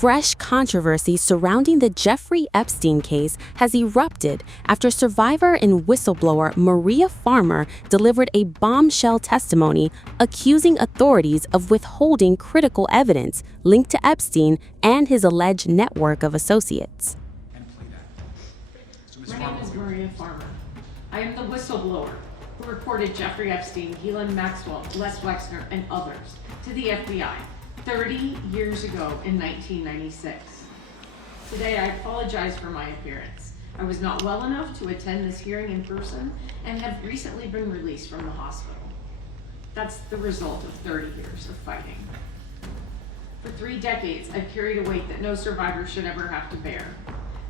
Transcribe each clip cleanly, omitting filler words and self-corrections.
Fresh controversy surrounding the Jeffrey Epstein case has erupted after survivor and whistleblower Maria Farmer delivered a bombshell testimony accusing authorities of withholding critical evidence linked to Epstein and his alleged network of associates. My name is Maria Farmer. I am the whistleblower who reported Jeffrey Epstein, Ghislaine Maxwell, Les Wexner, and others to the FBI 30 years ago in 1996. Today, I apologize for my appearance. I was not well enough to attend this hearing in person and have recently been released from the hospital. That's the result of 30 years of fighting. For 3 decades, I've carried a weight that no survivor should ever have to bear.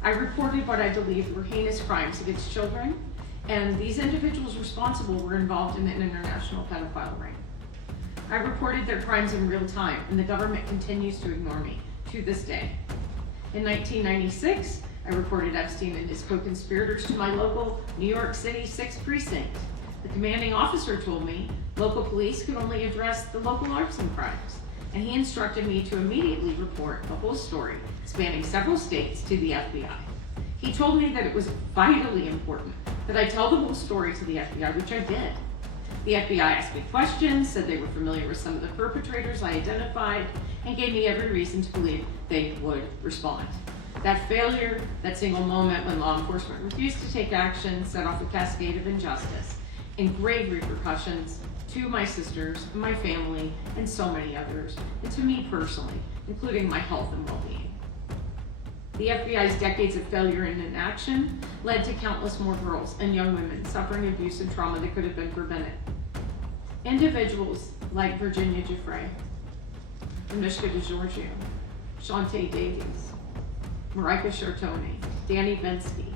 I reported what I believed were heinous crimes against children, and these individuals responsible were involved in an international pedophile ring. I reported their crimes in real time, and the government continues to ignore me to this day. In 1996, I reported Epstein and his co-conspirators to my local New York City 6th precinct. The commanding officer told me local police could only address the local arson crimes, and he instructed me to immediately report the whole story, spanning several states, to the FBI. He told me that it was vitally important that I tell the whole story to the FBI, which I did. The FBI asked me questions, said they were familiar with some of the perpetrators I identified, and gave me every reason to believe they would respond. That failure, that single moment when law enforcement refused to take action, set off a cascade of injustice and grave repercussions to my sisters, my family, and so many others, and to me personally, including my health and well-being. The FBI's decades of failure and inaction led to countless more girls and young women suffering abuse and trauma that could have been prevented. Individuals like Virginia Giuffre, Mishka DeGiorgio, Shantae Davies, Marika Chartone, Danny Bensky,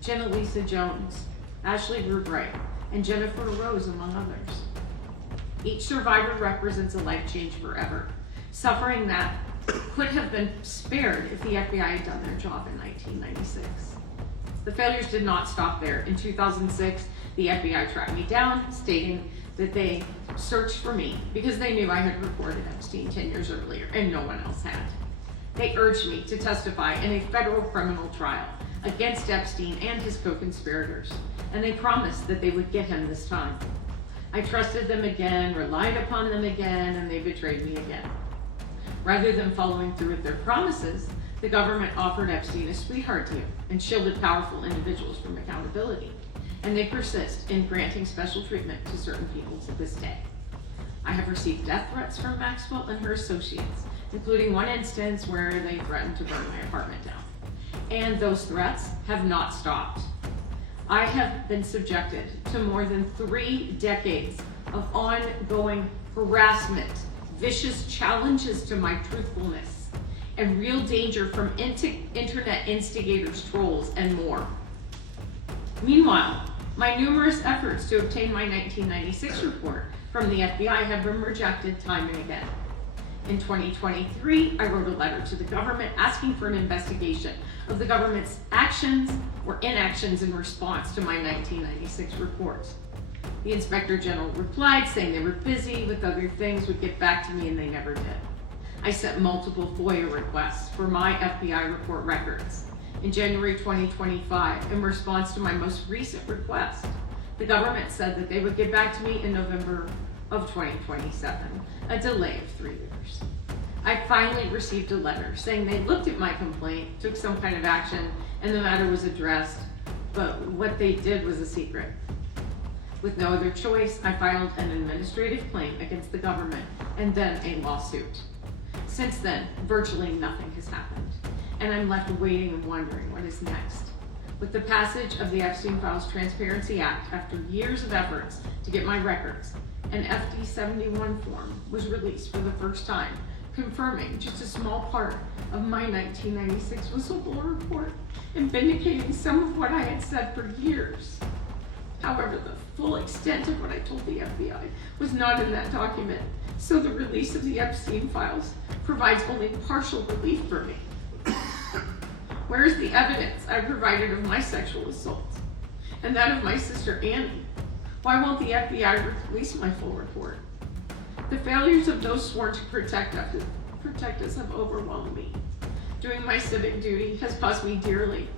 Jenna Lisa Jones, Ashley Rubray, and Jennifer Rose, among others. Each survivor represents a life changed forever, suffering that could have been spared if the FBI had done their job in 1996. The failures did not stop there. In 2006, the FBI tracked me down, stating that they searched for me because they knew I had reported Epstein 10 years earlier and no one else had. They urged me to testify in a federal criminal trial against Epstein and his co-conspirators, and they promised that they would get him this time. I trusted them again, relied upon them again, and they betrayed me again. Rather than following through with their promises, the government offered Epstein a sweetheart deal and shielded powerful individuals from accountability. And they persist in granting special treatment to certain people to this day. I have received death threats from Maxwell and her associates, including one instance where they threatened to burn my apartment down. And those threats have not stopped. I have been subjected to more than 3 decades of ongoing harassment, vicious challenges to my truthfulness, and real danger from internet instigators, trolls, and more. Meanwhile, my numerous efforts to obtain my 1996 report from the FBI have been rejected time and again. In 2023, I wrote a letter to the government asking for an investigation of the government's actions or inactions in response to my 1996 report. The Inspector General replied saying they were busy with other things, would get back to me, and they never did. I sent multiple FOIA requests for my FBI report records. In January 2025, in response to my most recent request, the government said that they would get back to me in November of 2027, a delay of 3 years. I finally received a letter saying they looked at my complaint, took some kind of action, and the matter was addressed, but what they did was a secret. With no other choice, I filed an administrative claim against the government and then a lawsuit. Since then, virtually nothing has happened, and I'm left waiting and wondering what is next. With the passage of the Epstein Files Transparency Act, after years of efforts to get my records, an FD 71 form was released for the first time, confirming just a small part of my 1996 whistleblower report and vindicating some of what I had said for years. However, the full extent of what I told the FBI was not in that document, so the release of the Epstein files provides only partial relief for me. Where is the evidence I provided of my sexual assault and that of my sister Annie? Why won't the FBI release my full report? The failures of those sworn to protect us have overwhelmed me. Doing my civic duty has cost me dearly.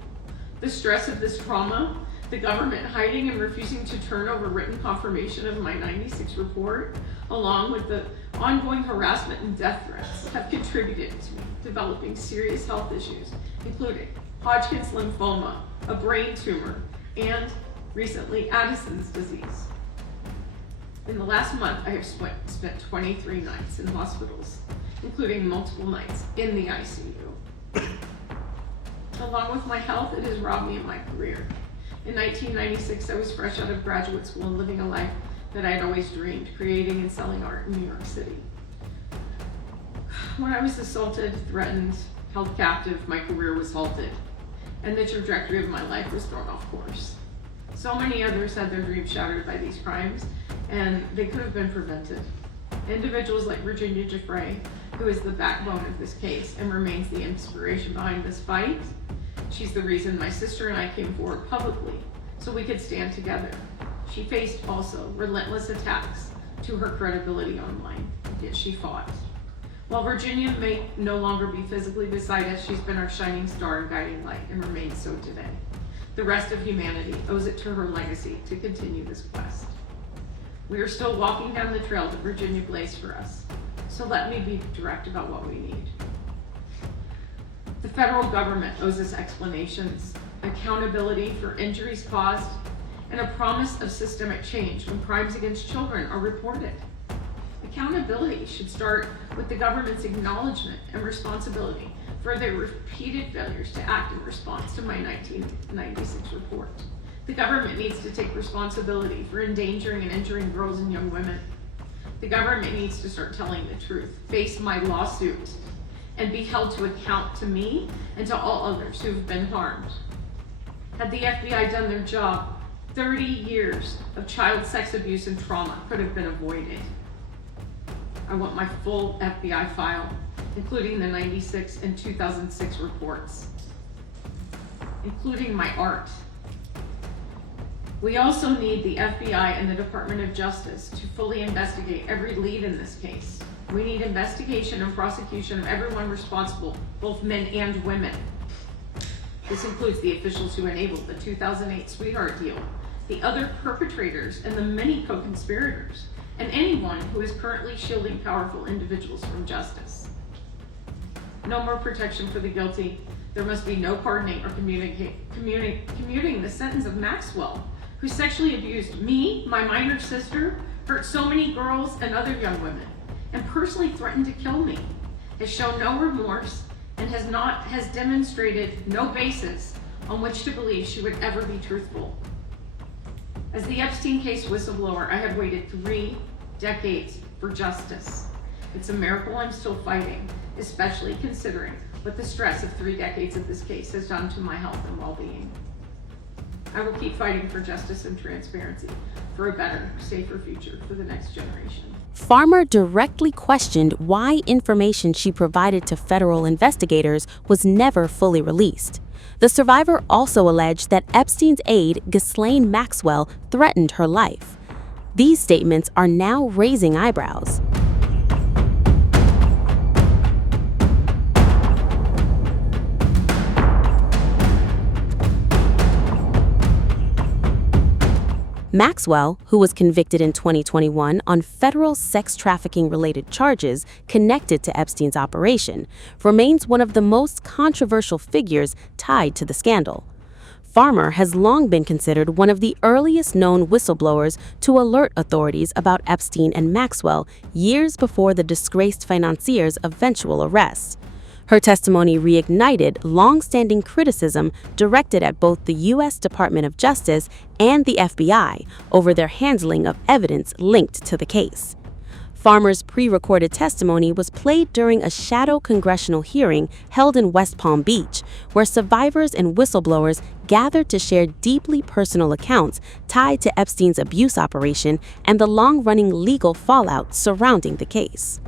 The stress of this trauma, the government hiding and refusing to turn over written confirmation of my '96 report, along with the ongoing harassment and death threats, have contributed to me developing serious health issues, including Hodgkin's lymphoma, a brain tumor, and recently Addison's disease. In the last month, I have spent 23 nights in hospitals, including multiple nights in the ICU. Along with my health, it has robbed me of my career. In 1996, I was fresh out of graduate school and living a life that I had always dreamed, creating and selling art in New York City. When I was assaulted, threatened, held captive, my career was halted, and the trajectory of my life was thrown off course. So many others had their dreams shattered by these crimes, and they could have been prevented. Individuals like Virginia Giuffre, who is the backbone of this case and remains the inspiration behind this fight. She's the reason my sister and I came forward publicly so we could stand together. She faced also relentless attacks to her credibility online, yet she fought. While Virginia may no longer be physically beside us, she's been our shining star and guiding light and remains so today. The rest of humanity owes it to her legacy to continue this quest. We are still walking down the trail that Virginia blazed for us, so let me be direct about what we need. The federal government owes us explanations, accountability for injuries caused, and a promise of systemic change when crimes against children are reported. Accountability should start with the government's acknowledgement and responsibility for their repeated failures to act in response to my 1996 report. The government needs to take responsibility for endangering and injuring girls and young women. The government needs to start telling the truth, face my lawsuit, and be held to account to me and to all others who have been harmed. Had the FBI done their job, 30 years of child sex abuse and trauma could have been avoided. I want my full FBI file, including the 96 and 2006 reports, including my art. We also need the FBI and the Department of Justice to fully investigate every lead in this case. We need investigation and prosecution of everyone responsible, both men and women. This includes the officials who enabled the 2008 sweetheart deal, the other perpetrators, and the many co-conspirators, and anyone who is currently shielding powerful individuals from justice. No more protection for the guilty. There must be no pardoning or commuting the sentence of Maxwell, who sexually abused me, my minor sister, hurt so many girls and other young women, and personally threatened to kill me, has shown no remorse, and has demonstrated no basis on which to believe she would ever be truthful. As the Epstein case whistleblower, I have waited 3 decades for justice. It's a miracle I'm still fighting, especially considering what the stress of 3 decades of this case has done to my health and well-being. I will keep fighting for justice and transparency, for a better, safer future for the next generation. Farmer directly questioned why information she provided to federal investigators was never fully released. The survivor also alleged that Epstein's aide, Ghislaine Maxwell, threatened her life. These statements are now raising eyebrows. Maxwell, who was convicted in 2021 on federal sex trafficking-related charges connected to Epstein's operation, remains one of the most controversial figures tied to the scandal. Farmer has long been considered one of the earliest known whistleblowers to alert authorities about Epstein and Maxwell years before the disgraced financier's eventual arrest. Her testimony reignited long-standing criticism directed at both the U.S. Department of Justice and the FBI over their handling of evidence linked to the case. Farmer's pre-recorded testimony was played during a shadow congressional hearing held in West Palm Beach, where survivors and whistleblowers gathered to share deeply personal accounts tied to Epstein's abuse operation and the long-running legal fallout surrounding the case.